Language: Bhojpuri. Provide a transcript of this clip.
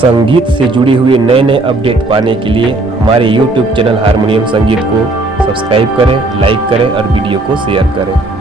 संगीत से जुड़ी हुई नए नए अपडेट पाने के लिए हमारे YouTube चैनल हारमोनियम संगीत को सब्सक्राइब करें, लाइक करें और वीडियो को शेयर करें।